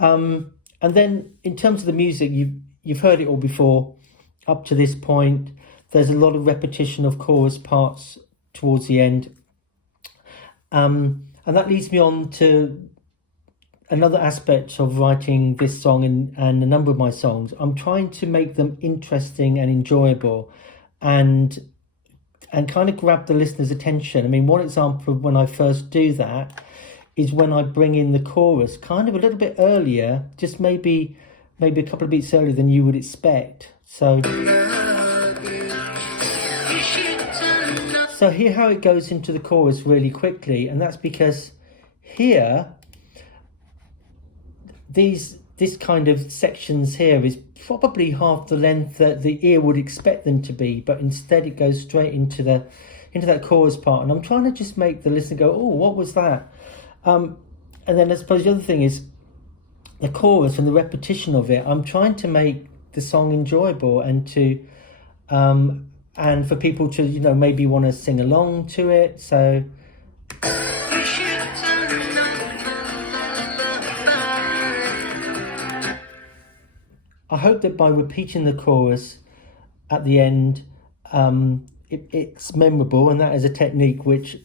And then in terms of the music, you've heard it all before. Up to this point, there's a lot of repetition of chorus parts towards the end. And that leads me on to another aspect of writing this song and a number of my songs. I'm trying to make them interesting and enjoyable and kind of grab the listener's attention. I mean, one example of when I first do that is when I bring in the chorus kind of a little bit earlier, just maybe a couple of beats earlier than you would expect. So hear how it goes into the chorus really quickly, and that's because here, this kind of sections here is probably half the length that the ear would expect them to be, but instead it goes straight into that chorus part, and I'm trying to just make the listener go, oh, what was that? And then I suppose the other thing is the chorus and the repetition of it. I'm trying to make the song enjoyable and for people to, maybe want to sing along to it. So I hope that by repeating the chorus at the end, it's memorable, and that is a technique which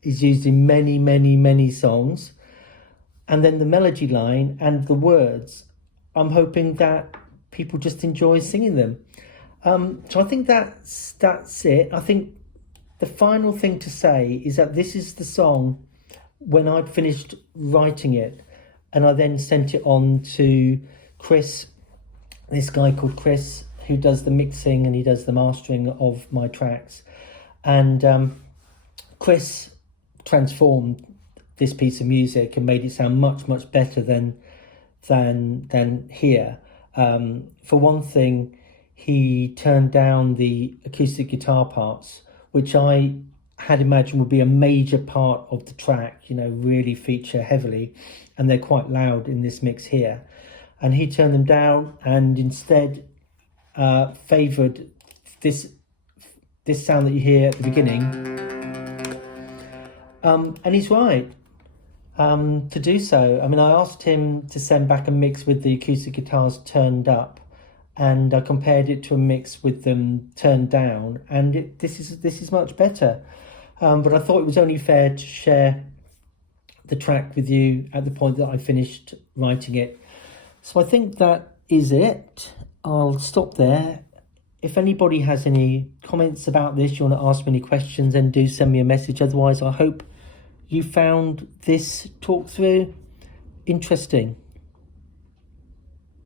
is used in many, many, many songs. And then the melody line and the words, I'm hoping that people just enjoy singing them. So I think that's it. I think the final thing to say is that this is the song when I'd finished writing it, and I then sent it on to Chris, this guy called Chris, who does the mixing and he does the mastering of my tracks. And Chris transformed this piece of music and made it sound much, much better than here. For one thing, he turned down the acoustic guitar parts, which I had imagined would be a major part of the track, really feature heavily, and they're quite loud in this mix here. And he turned them down and instead favoured this sound that you hear at the beginning. And he's right to do so. I mean, I asked him to send back a mix with the acoustic guitars turned up, and I compared it to a mix with them turned down, and this is much better. But I thought it was only fair to share the track with you at the point that I finished writing it. So I think that is it. I'll stop there. If anybody has any comments about this, you want to ask me any questions, then do send me a message. Otherwise, I hope you found this talk through interesting.